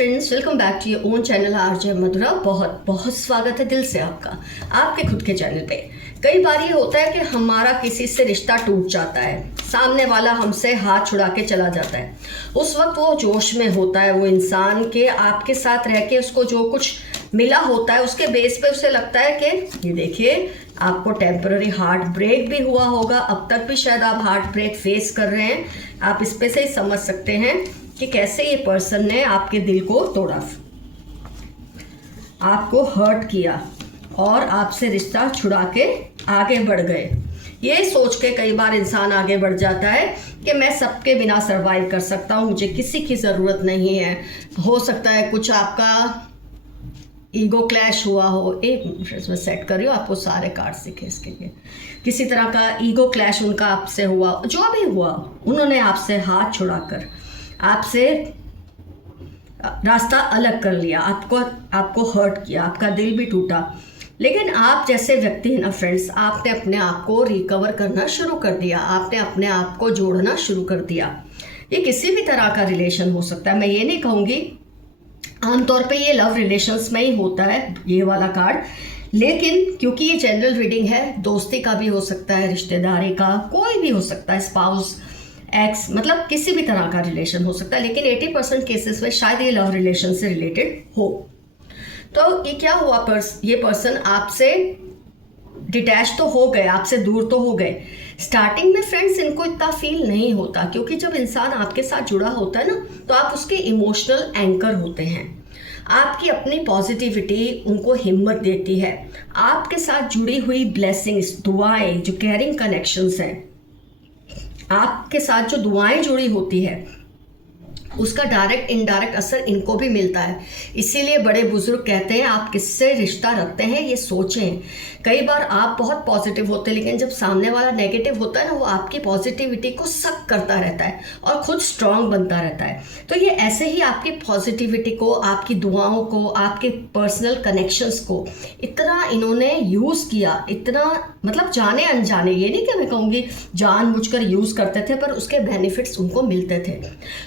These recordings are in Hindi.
Friends, welcome back to your own channel RJ Madhura. बहुत बहुत स्वागत है दिल से आपका आपके खुद के चैनल पे। कई बार ये होता है कि हमारा किसी से रिश्ता टूट जाता है, सामने वाला हमसे हाथ छुड़ा के चला जाता है। उस वक्त वो जोश में होता है, वो इंसान के आपके साथ रह के उसको जो कुछ मिला होता है उसके बेस पे उसे लगता है कि ये देखिए आपको टेम्पररी हार्ट ब्रेक भी हुआ होगा, अब तक भी शायद आप हार्ट ब्रेक फेस कर रहे हैं। आप इस पे से ही समझ सकते हैं कि कैसे ये पर्सन ने आपके दिल को तोड़ा, आपको हर्ट किया और आपसे रिश्ता छुड़ा के आगे बढ़ गए। ये सोच के कई बार इंसान आगे बढ़ जाता है कि मैं सबके बिना सरवाइव कर सकता हूँ, मुझे किसी की ज़रूरत नहीं है। हो सकता है कुछ आपका ईगो क्लैश हुआ हो। एक मिनट में सेट कर रही हूँ, आपको सारे कार्ड्स दिखे इसके लिए। किसी तरह का ईगो क्लैश उनका आपसे हुआ, जो भी हुआ, उन्होंने आपसे हाथ छुड़ाकर आपसे रास्ता अलग कर लिया, आपको हर्ट किया, आपका दिल भी टूटा। लेकिन आप जैसे व्यक्ति हैं ना फ्रेंड्स, आपने अपने आप को रिकवर करना शुरू कर दिया, आपने अपने आप को जोड़ना शुरू कर दिया। ये किसी भी तरह का रिलेशन हो सकता है, मैं ये नहीं कहूँगी आमतौर पे ये लव रिलेशंस में ही होता है ये वाला कार्ड, लेकिन क्योंकि ये जनरल रीडिंग है, दोस्ती का भी हो सकता है, रिश्तेदारी का कोई भी हो सकता है, स्पाउस, एक्स, मतलब किसी भी तरह का रिलेशन हो सकता है। लेकिन 80% केसेस में शायद ये लव रिलेशन से रिलेटेड हो। तो ये क्या हुआ, ये पर्सन आपसे डिटैच तो हो गए, आपसे दूर तो हो गए। स्टार्टिंग में फ्रेंड्स इनको इतना फील नहीं होता, क्योंकि जब इंसान आपके साथ जुड़ा होता है ना, तो आप उसके इमोशनल एंकर होते हैं। आपकी अपनी पॉजिटिविटी उनको हिम्मत देती है। आपके साथ जुड़ी हुई ब्लेसिंग्स, दुआएं, जो केयरिंग कनेक्शंस हैं, आपके साथ जो दुआएं जुड़ी होती है, उसका डायरेक्ट इनडायरेक्ट असर इनको भी मिलता है। इसीलिए बड़े बुजुर्ग कहते हैं आप किससे रिश्ता रखते हैं ये सोचें। कई बार आप बहुत पॉजिटिव होते हैं, लेकिन जब सामने वाला नेगेटिव होता है ना, वो आपकी पॉजिटिविटी को सक करता रहता है और खुद स्ट्रांग बनता रहता है। तो ये ऐसे ही आपकी पॉजिटिविटी को, आपकी दुआओं को, आपके पर्सनल कनेक्शंस को इतना इन्होंने यूज़ किया, इतना मतलब जाने अनजाने, ये नहीं कि मैं कहूँगी जानबूझकर यूज़ करते थे, पर उसके बेनिफिट्स उनको मिलते थे।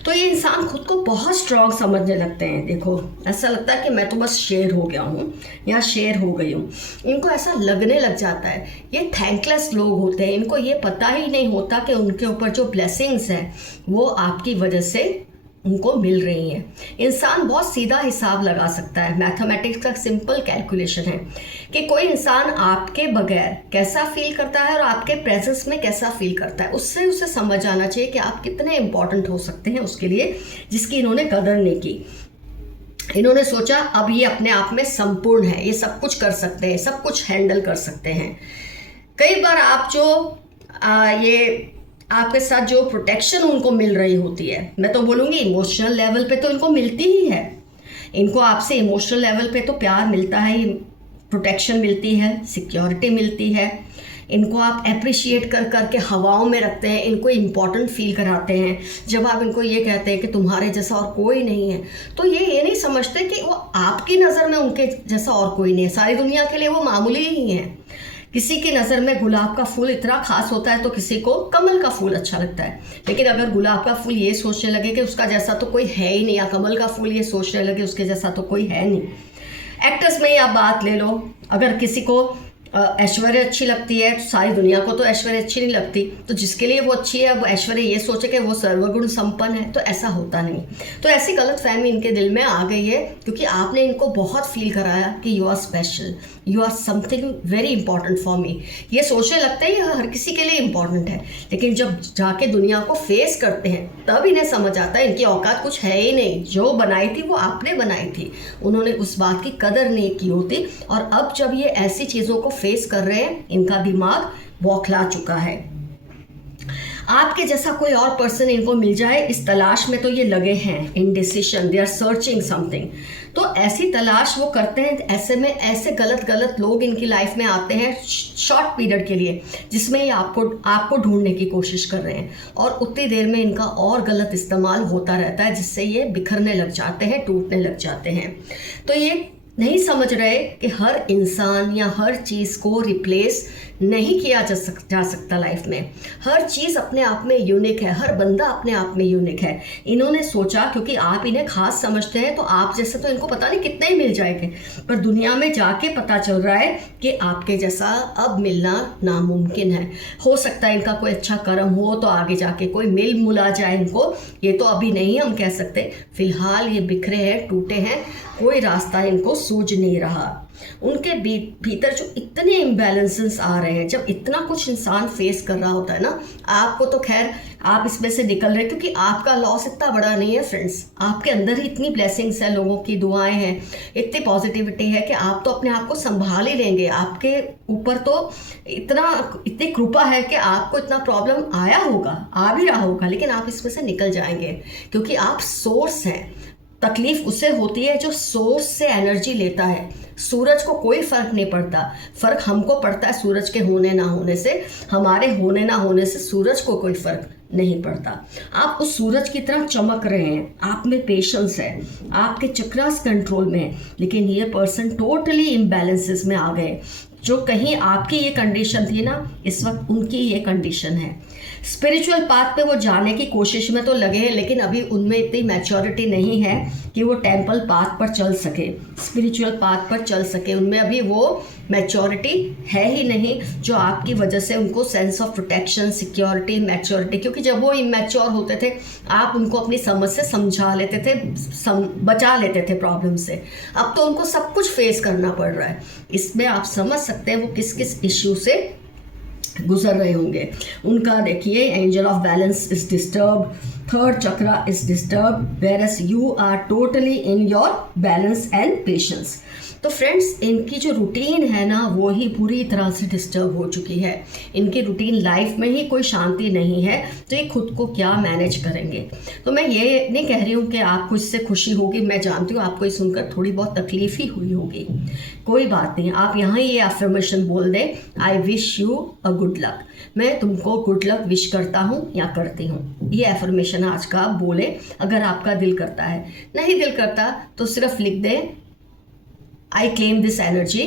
तो ये इंसान खुद को बहुत स्ट्रांग समझने लगते हैं। देखो, ऐसा लगता है कि मैं तो बस शेर हो गया हूँ या शेर हो गई हूँ, इनको ऐसा लगने लग जाता है। ये थैंकलेस लोग होते हैं, इनको ये पता ही नहीं होता कि उनके ऊपर जो ब्लेसिंग्स हैं वो आपकी वजह से उनको मिल रही हैं। इंसान बहुत सीधा हिसाब लगा सकता है, मैथमेटिक्स का सिंपल कैलकुलेशन है कि कोई इंसान आपके बगैर कैसा फील करता है और आपके प्रेजेंस में कैसा फील करता है। उससे उसे समझ आना चाहिए कि आप कितने इंपॉर्टेंट हो सकते हैं उसके लिए, जिसकी इन्होंने कदर नहीं की। इन्होंने सोचा अब ये अपने आप में संपूर्ण है, ये सब कुछ कर सकते हैं, सब कुछ हैंडल कर सकते हैं। कई बार आप जो ये आपके साथ जो प्रोटेक्शन उनको मिल रही होती है, मैं तो बोलूँगी इमोशनल लेवल पे तो इनको मिलती ही है। इनको आपसे इमोशनल लेवल पे तो प्यार मिलता है, प्रोटेक्शन मिलती है, सिक्योरिटी मिलती है। इनको आप अप्रिशिएट कर करके हवाओं में रखते हैं, इनको इम्पॉर्टेंट फील कराते हैं। जब आप इनको ये कहते हैं कि तुम्हारे जैसा और कोई नहीं है, तो ये नहीं समझते कि वो आपकी नज़र में उनके जैसा और कोई नहीं है। सारी दुनिया के लिए वो मामूली ही हैं। किसी की नज़र में गुलाब का फूल इतना खास होता है तो किसी को कमल का फूल अच्छा लगता है। लेकिन अगर गुलाब का फूल ये सोचने लगे कि उसका जैसा तो कोई है ही नहीं, या कमल का फूल ये सोचने लगे उसके जैसा तो कोई है नहीं। एक्टर्स में ही आप बात ले लो, अगर किसी को ऐश्वर्या अच्छी लगती है तो सारी दुनिया को तो ऐश्वर्या अच्छी नहीं लगती, तो जिसके लिए वो अच्छी है वो ऐश्वर्या ये सोचे कि वो सर्वगुण संपन्न है, तो ऐसा होता नहीं। तो ऐसी गलतफहमी इनके दिल में आ गई है, क्योंकि आपने इनको बहुत फील कराया कि you are special, you are something very important for me. ये सोचने लगते हैं ये हर किसी के लिए इंपॉर्टेंट है, लेकिन जब जाके दुनिया को फेस करते हैं तब इन्हें समझ आता है इनकी औकात कुछ है ही नहीं। जो बनाई थी वो आपने बनाई थी, उन्होंने उस बात की कदर नहीं की होती। और अब जब ये ऐसी चीज़ों को फेस कर रहे हैं, इनका दिमाग बौखला चुका है। आपके जैसा कोई और पर्सन इनको मिल जाए इस तलाश में तो ये लगे हैं, indecision, they are searching something. तो ऐसी तलाश वो करते हैं। ऐसे में ऐसे गलत लोग इनकी लाइफ में आते हैं शॉर्ट पीरियड के लिए, जिसमें ये आपको ढूंढने की कोशिश कर रहे हैं, और उतनी देर में इनका और गलत इस्तेमाल होता रहता है, जिससे ये बिखरने लग जाते हैं, टूटने लग जाते हैं। तो ये नहीं समझ रहे कि हर इंसान या हर चीज़ को रिप्लेस नहीं किया जा सकता लाइफ में। हर चीज़ अपने आप में यूनिक है, हर बंदा अपने आप में यूनिक है। इन्होंने सोचा क्योंकि आप इन्हें खास समझते हैं तो आप जैसे तो इनको पता नहीं कितने ही मिल जाएंगे, पर दुनिया में जाके पता चल रहा है कि आपके जैसा अब मिलना नामुमकिन है। हो सकता है इनका कोई अच्छा कर्म हो तो आगे जाके कोई मिल मुला जाए इनको, ये तो अभी नहीं हम कह सकते। फिलहाल ये बिखरे हैं, टूटे हैं, कोई रास्ता इनको सूझ नहीं रहा। उनके भीतर जो इतने इम्बैलेंसेस आ रहे हैं, जब इतना कुछ इंसान फेस कर रहा होता है ना, आपको तो खैर आप इसमें से निकल रहे क्योंकि आपका लॉस इतना बड़ा नहीं है फ्रेंड्स। आपके अंदर ही इतनी ब्लेसिंग्स है, लोगों की दुआएं हैं, इतनी पॉजिटिविटी है कि आप तो अपने आप को संभाल ही लेंगे। आपके ऊपर तो इतनी कृपा है कि आपको इतना प्रॉब्लम आया होगा, आ भी रहा होगा, लेकिन आप इसमें से निकल जाएंगे क्योंकि आप सोर्स हैं। तकलीफ उसे होती है जो सोर्स से एनर्जी लेता है। सूरज को कोई फर्क नहीं पड़ता, फर्क हमको पड़ता है सूरज के होने ना होने से। हमारे होने ना होने से सूरज को कोई फर्क नहीं पड़ता। आप उस सूरज की तरह चमक रहे हैं, आप में पेशेंस है, आपके चक्रास कंट्रोल में है, लेकिन ये पर्सन टोटली इम्बैलेंसेस में आ गए। जो कहीं आपकी ये कंडीशन थी ना, इस वक्त उनकी ये कंडीशन है। स्पिरिचुअल पाथ पे वो जाने की कोशिश में तो लगे हैं, लेकिन अभी उनमें इतनी मैच्योरिटी नहीं है कि वो टेंपल पाथ पर चल सके, स्पिरिचुअल पाथ पर चल सके। उनमें अभी वो मैच्योरिटी है ही नहीं, जो आपकी वजह से उनको sense of protection, security, maturity, क्योंकि जब वो इमैच्योर होते थे आप उनको अपनी समझ से समझा लेते थे, बचा लेते थे प्रॉब्लम से। अब तो उनको सब कुछ फेस करना पड़ रहा है। इसमें आप समझ सकते हैं वो किस किस इश्यू से गुजर रहे होंगे। उनका देखिए, angel of balance is disturb, third chakra is disturb, whereas you are totally in your balance and patience। तो फ्रेंड्स, इनकी जो रूटीन है ना वो ही पूरी तरह से डिस्टर्ब हो चुकी है। इनकी रूटीन लाइफ में ही कोई शांति नहीं है, तो ये खुद को क्या मैनेज करेंगे। तो मैं ये नहीं कह रही हूँ कि आपको इससे खुशी होगी, मैं जानती हूँ आपको ये सुनकर थोड़ी बहुत तकलीफ ही हुई होगी, कोई बात नहीं। आप यहाँ ये अफर्मेशन बोल दें, I wish you a good luck, मैं तुमको गुड लक विश करता हूँ या करती हूँ। ये अफर्मेशन आज का आप बोले, अगर आपका दिल करता है। नहीं दिल करता तो सिर्फ लिख दें I claim this energy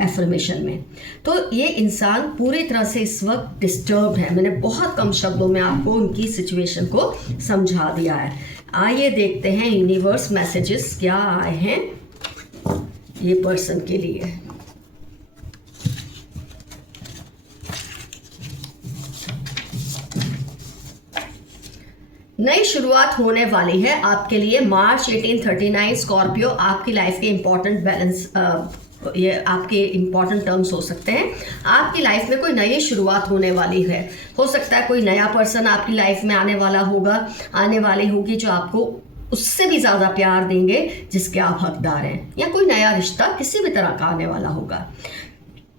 affirmation में। तो ये इंसान पूरी तरह से इस वक्त डिस्टर्ब है। मैंने बहुत कम शब्दों में आपको उनकी सिचुएशन को समझा दिया है। आइए देखते हैं यूनिवर्स मैसेजेस क्या आए हैं ये पर्सन के लिए। नई शुरुआत होने वाली है आपके लिए। मार्च 1839 स्कॉर्पियो आपकी लाइफ के इंपॉर्टेंट बैलेंस, ये आपके इंपॉर्टेंट टर्म्स हो सकते हैं। आपकी लाइफ में कोई नई शुरुआत होने वाली है। हो सकता है कोई नया पर्सन आपकी लाइफ में आने वाला होगा, आने वाली होगी, जो आपको उससे भी ज़्यादा प्यार देंगे जिसके आप हकदार हैं, या कोई नया रिश्ता किसी भी तरह का आने वाला होगा।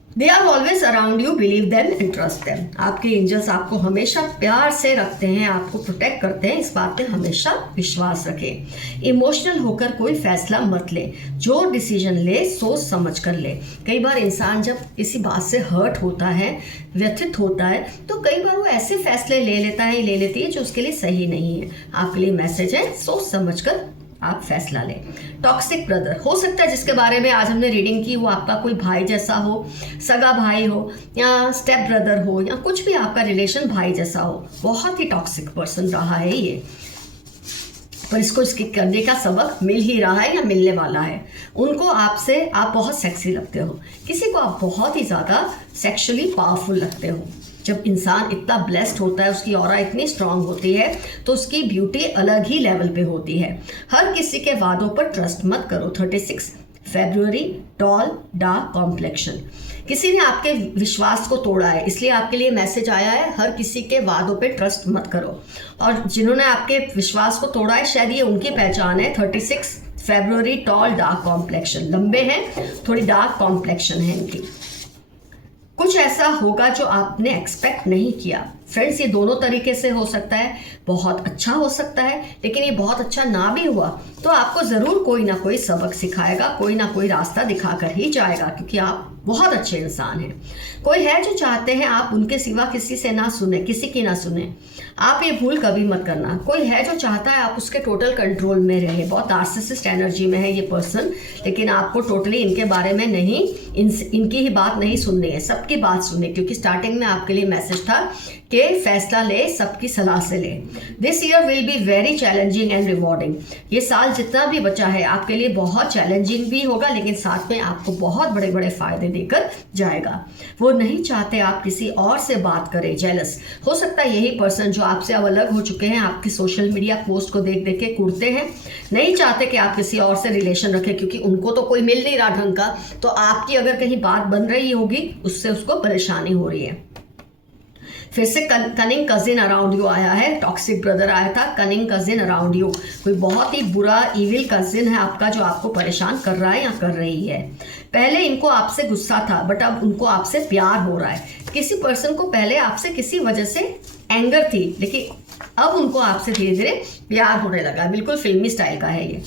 They are always around you, believe them and trust them. आपके एंजल्स आपको हमेशा प्यार से रखते हैं, आपको प्रोटेक्ट करते हैं, इस बात पे हमेशा विश्वास रखें। इमोशनल होकर कोई फैसला मत ले, जो डिसीजन ले सोच समझ कर ले। कई बार इंसान जब किसी बात से हर्ट होता है, व्यथित होता है, तो कई बार वो ऐसे फैसले ले लेता है, ले लेती है जो उसके लिए सही नहीं है। आपके लिए मैसेज है, सोच समझ कर आप फैसला लें। टॉक्सिक ब्रदर, हो सकता है जिसके बारे में आज हमने रीडिंग की वो आपका कोई भाई जैसा हो, सगा भाई हो, या स्टेप ब्रदर हो, या कुछ भी आपका रिलेशन भाई जैसा हो। बहुत ही टॉक्सिक पर्सन रहा है ये, पर इसको इसके करने का सबक मिल ही रहा है या मिलने वाला है। उनको आपसे, आप बहुत सेक्सी लगते हो, किसी को आप बहुत ही ज़्यादा सेक्सुअली पावरफुल लगते हो। जब इंसान इतना ब्लेस्ड होता है, उसकी ऑरा इतनी स्ट्रांग होती है, तो उसकी ब्यूटी अलग ही लेवल पे होती है। हर किसी के वादों पर ट्रस्ट मत करो। 36 फरवरी, टॉल, डार्क कॉम्प्लेक्शन। किसी ने आपके विश्वास को तोड़ा है, इसलिए आपके लिए मैसेज आया है, हर किसी के वादों पे ट्रस्ट मत करो। और जिन्होंने आपके विश्वास को तोड़ा है, शायद ये उनकी पहचान है। 36 फरवरी, टॉल, डार्क कॉम्प्लेक्शन, लंबे हैं, थोड़ी डार्क कॉम्प्लेक्शन है इनकी। कुछ ऐसा होगा जो आपने एक्सपेक्ट नहीं किया। फ्रेंड्स, ये दोनों तरीके से हो सकता है, बहुत अच्छा हो सकता है, लेकिन ये बहुत अच्छा ना भी हुआ तो आपको ज़रूर कोई ना कोई सबक सिखाएगा, कोई ना कोई रास्ता दिखाकर ही जाएगा, क्योंकि आप बहुत अच्छे इंसान हैं। कोई है जो चाहते हैं आप उनके सिवा किसी से ना सुने, किसी की ना सुने। आप ये भूल कभी मत करना। कोई है जो चाहता है आप उसके टोटल कंट्रोल में रहे। बहुत नार्सिसिस्ट एनर्जी में है ये पर्सन, लेकिन आपको टोटली इनके बारे में नहीं, इनकी ही बात नहीं सुननी है, सबकी बात सुननी, क्योंकि स्टार्टिंग में आपके लिए मैसेज था कि फैसला ले, सबकी सलाह से ले। This year will be very challenging and rewarding. ये साल जितना भी बचा है आपके लिए बहुत चैलेंजिंग भी होगा, लेकिन साथ में आपको बहुत बड़े बड़े फायदे देकर जाएगा। वो नहीं चाहते आप किसी और से बात करें, जेलस। हो सकता है यही पर्सन जो आपसे अब अलग हो चुके हैं, आपकी सोशल मीडिया पोस्ट को देख देख के कुड़ते हैं, नहीं चाहते कि आप किसी और से रिलेशन रखें, क्योंकि उनको तो कोई मिल नहीं रहा ढंग का, तो आपकी अगर कहीं बात बन रही होगी उससे उसको परेशानी हो रही है। फिर से कनिंग कजिन अराउंड यू आया है, टॉक्सिक ब्रदर आया था, कनिंग कजिन अराउंड यू। कोई बहुत ही बुरा इविल कजिन है आपका जो आपको परेशान कर रहा है या कर रही है। पहले इनको आपसे गुस्सा था, बट अब उनको आपसे प्यार हो रहा है। किसी पर्सन को पहले आपसे किसी वजह से एंगर थी, लेकिन अब उनको आपसे धीरे धीरे प्यार होने लगा। बिल्कुल फिल्मी स्टाइल का है ये।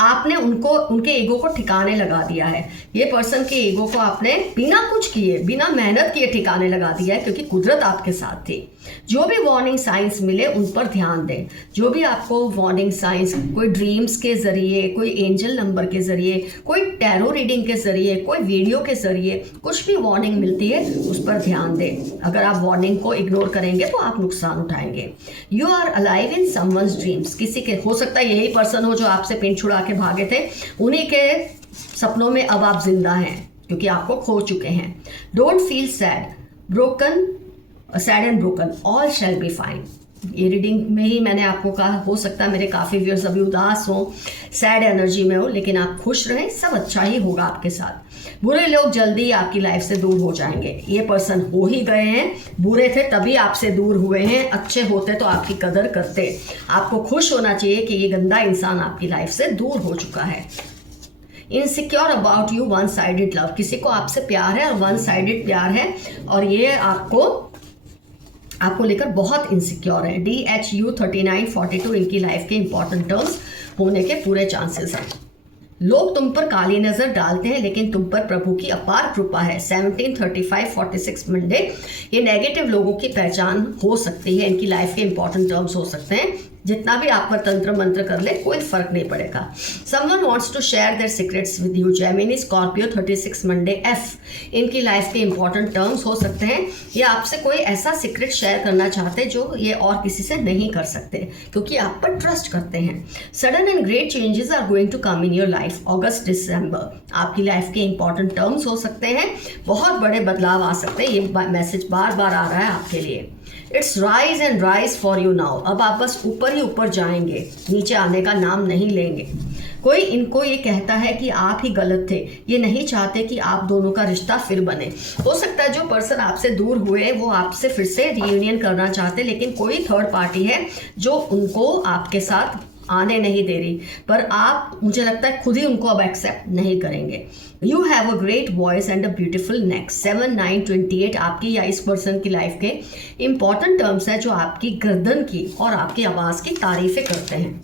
आपने उनको, उनके ईगो को ठिकाने लगा दिया है। ये पर्सन के ईगो को आपने बिना कुछ किए, बिना मेहनत किए ठिकाने लगा दिया है, क्योंकि कुदरत आपके साथ थी। जो भी वार्निंग साइंस मिले उन पर ध्यान दें। जो भी आपको वार्निंग साइंस, कोई ड्रीम्स के जरिए, कोई एंजल नंबर के जरिए, कोई टैरो रीडिंग के जरिए, कोई वीडियो के जरिए कुछ भी वार्निंग मिलती है उस पर ध्यान दें। अगर आप वार्निंग को इग्नोर करेंगे तो आप नुकसान उठाएंगे। You are alive in someone's dreams. किसी के, हो सकता है यही पर्सन हो जो आपसे पिन छुड़ा के भागे थे, उन्हीं के सपनों में अब आप जिंदा हैं, क्योंकि आपको खो चुके हैं। Don't feel sad, broken, sad and broken, all shall be fine. ये रीडिंग में ही मैंने आपको कहा, हो सकता है मेरे काफ़ी व्यूअर्स अभी उदास हो, सैड एनर्जी में हो, लेकिन आप खुश रहें, सब अच्छा ही होगा आपके साथ। बुरे लोग जल्दी आपकी लाइफ से दूर हो जाएंगे। ये पर्सन हो ही गए हैं, बुरे थे तभी आपसे दूर हुए हैं, अच्छे होते तो आपकी कदर करते। आपको खुश होना चाहिए कि ये गंदा इंसान आपकी लाइफ से दूर हो चुका है। Insecure about you, one sided love. किसी को आपसे प्यार है और वन साइडेड प्यार है, और ये आपको लेकर बहुत इनसिक्योर है। DHU3942 इनकी लाइफ के इंपॉर्टेंट टर्म्स होने के पूरे चांसेस हैं। लोग तुम पर काली नजर डालते हैं, लेकिन तुम पर प्रभु की अपार कृपा है। 173546 मंडे। ये नेगेटिव लोगों की पहचान हो सकती है, इनकी लाइफ के इंपॉर्टेंट टर्म्स हो सकते हैं। जितना भी आप पर तंत्र मंत्र कर ले कोई फर्क नहीं पड़ेगा। Someone wants to share their secrets with you. Gemini Scorpio 36 Monday F। इनकी लाइफ के इंपॉर्टेंट टर्म्स हो सकते हैं। ये आपसे कोई ऐसा सीक्रेट शेयर करना चाहते हैं जो ये और किसी से नहीं कर सकते, क्योंकि आप पर ट्रस्ट करते हैं। Sudden and great changes are going to come in your life. अगस्त दिसंबर आपकी लाइफ के इंपॉर्टेंट टर्म्स हो सकते हैं। बहुत बड़े बदलाव आ सकते हैं। ये मैसेज बार बार आ रहा है आपके लिए। It's rise and rise for you now. अब आप बस ऊपर ही ऊपर जाएंगे, नीचे आने का नाम नहीं लेंगे। कोई इनको ये कहता है कि आप ही गलत थे, ये नहीं चाहते कि आप दोनों का रिश्ता फिर बने। हो सकता है जो पर्सन आपसे दूर हुए वो आपसे फिर से रियूनियन करना चाहते, लेकिन कोई थर्ड पार्टी है जो उनको आपके साथ आने नहीं दे रही, पर आप, मुझे लगता है, खुद ही उनको अब एक्सेप्ट नहीं करेंगे। You have a great voice and a beautiful नेक। 7-9-28 आपकी या इस पर्सन की लाइफ के इंपॉर्टेंट टर्म्स है जो आपकी गर्दन की और आपकी आवाज़ की तारीफें करते हैं।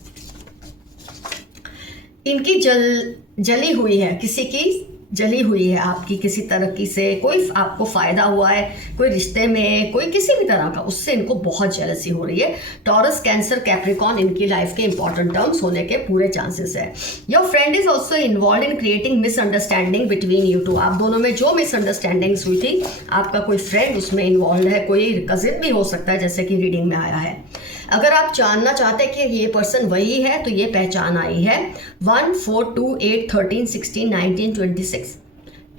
इनकी जली हुई है, किसी की जली हुई है आपकी किसी तरक्की से, कोई आपको फ़ायदा हुआ है, कोई रिश्ते में, कोई किसी भी तरह का, उससे इनको बहुत जेलसी हो रही है। टॉरस, कैंसर, कैप्रिकॉन इनकी लाइफ के इंपॉर्टेंट टर्म्स होने के पूरे चांसेस है। Your friend is also involve in creating misunderstanding between you two. आप दोनों में जो मिसअंडरस्टैंडिंग्स हुई थी, आपका कोई फ्रेंड उसमें इन्वॉल्व है, कोई कजिन भी हो सकता है, जैसे कि रीडिंग में आया है। अगर आप जानना चाहते हैं कि ये पर्सन वही है, तो ये पहचान आई है 1, 4, 2, 8, 13, 16, 19, 26।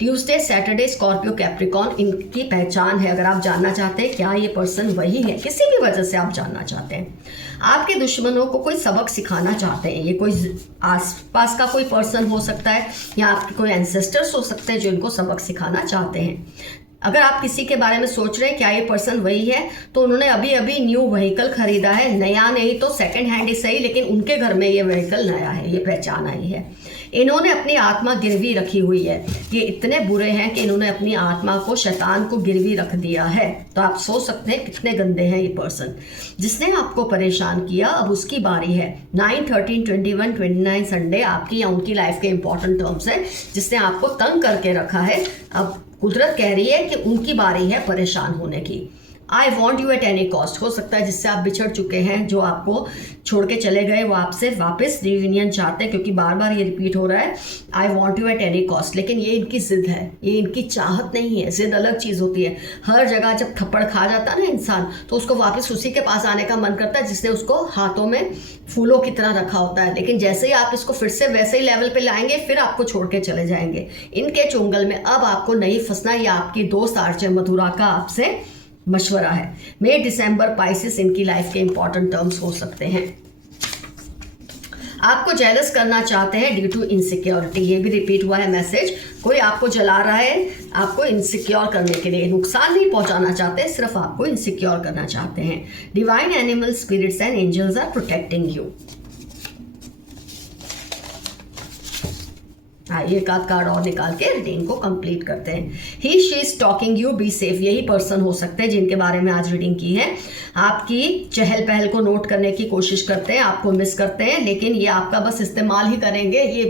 ट्यूसडे, सैटरडे, स्कॉर्पियो, कैप्रिकॉन इनकी पहचान है। अगर आप जानना चाहते हैं क्या ये पर्सन वही है, किसी भी वजह से आप जानना चाहते हैं, आपके दुश्मनों को कोई सबक सिखाना चाहते हैं, ये कोई आसपास का कोई पर्सन हो सकता है या आपके कोई एंसेस्टर्स हो सकते हैं जो इनको सबक सिखाना चाहते हैं। अगर आप किसी के बारे में सोच रहे हैं क्या ये पर्सन वही है, तो उन्होंने अभी अभी न्यू व्हीकल खरीदा है, नया नहीं तो सेकंड हैंड ही सही, लेकिन उनके घर में ये व्हीकल नया है, ये पहचान आई है। इन्होंने अपनी आत्मा गिरवी रखी हुई है। ये इतने बुरे हैं कि इन्होंने अपनी आत्मा को, शैतान को गिरवी रख दिया है। तो आप सोच सकते हैं कितने गंदे हैं ये पर्सन। जिसने आपको परेशान किया, अब उसकी बारी है। 9, 13, 21, 29 संडे आपकी या उनकी लाइफ के इंपॉर्टेंट टर्म्स है। जिसने आपको तंग करके रखा है, अब कुदरत कह रही है कि उनकी बारी है परेशान होने की। I want you at any cost. हो सकता है जिससे आप बिछड़ चुके हैं, जो आपको छोड़ के चले गए, वो आपसे वापस रियूनियन चाहते हैं, क्योंकि बार बार ये रिपीट हो रहा है, I want you at any cost. लेकिन ये इनकी जिद है, ये इनकी चाहत नहीं है। जिद अलग चीज़ होती है। हर जगह जब थप्पड़ खा जाता है ना इंसान, तो उसको वापस उसी के पास आने का मन करता है जिसने उसको हाथों में फूलों की तरह रखा होता है। लेकिन जैसे ही आप इसको फिर से वैसे ही लेवल पे लाएंगे, फिर आपको छोड़ के चले जाएंगे। इनके चुंगल में अब आपको नहीं फंसना। या आपकी दोस्त आरजे मधुरा का आपसे मशवरा है। मई, दिसंबर, पाइसिस इनकी लाइफ के इंपॉर्टेंट टर्म्स हो सकते हैं। आपको जेलस करना चाहते हैं ड्यू टू इनसिक्योरिटी। ये भी रिपीट हुआ है मैसेज। कोई आपको जला रहा है, आपको इनसिक्योर करने के लिए। नुकसान नहीं पहुंचाना चाहते, सिर्फ आपको इनसिक्योर करना चाहते हैं। Divine animal spirits and angels are protecting you. आइए एक आध कार्ड और निकाल के रीडिंग को कंप्लीट करते हैं। He she is talking you, be safe. यही पर्सन हो सकते हैं जिनके बारे में आज रीडिंग की है। आपकी चहल पहल को नोट करने की कोशिश करते हैं, आपको मिस करते हैं, लेकिन ये आपका बस इस्तेमाल ही करेंगे। ये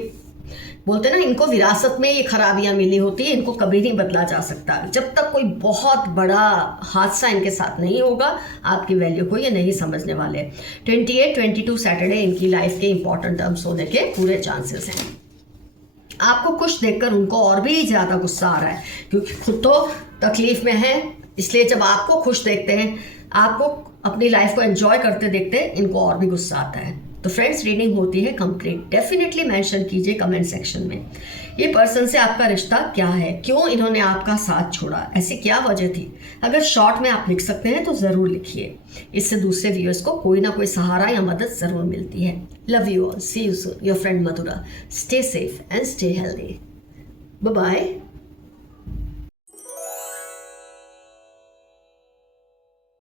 बोलते हैं ना, इनको विरासत में ये खराबियां मिली होती है, इनको कभी नहीं बदला जा सकता। जब तक कोई बहुत बड़ा हादसा इनके साथ नहीं होगा, आपकी वैल्यू को ये नहीं समझने वाले। 28, 22 सैटरडे इनकी लाइफ के इंपॉर्टेंट टर्म्स होने के पूरे चांसेस हैं। आपको खुश देखकर उनको और भी ज़्यादा गुस्सा आ रहा है, क्योंकि खुद तो तकलीफ में है। इसलिए जब आपको खुश देखते हैं, आपको अपनी लाइफ को एंजॉय करते देखते हैं, इनको और भी गुस्सा आता है। तो फ्रेंड्स, रीडिंग होती है कंप्लीट। डेफिनेटली मेंशन कीजिए कमेंट सेक्शन में ये पर्सन से आपका रिश्ता क्या है, क्यों इन्होंने आपका साथ छोड़ा, ऐसी क्या वजह थी। अगर शॉर्ट में आप लिख सकते हैं तो ज़रूर लिखिए। इससे दूसरे व्यूअर्स को कोई ना कोई सहारा या मदद ज़रूर मिलती है। Love you all, see you soon, your friend Madhura. Stay safe and stay healthy. Bye bye.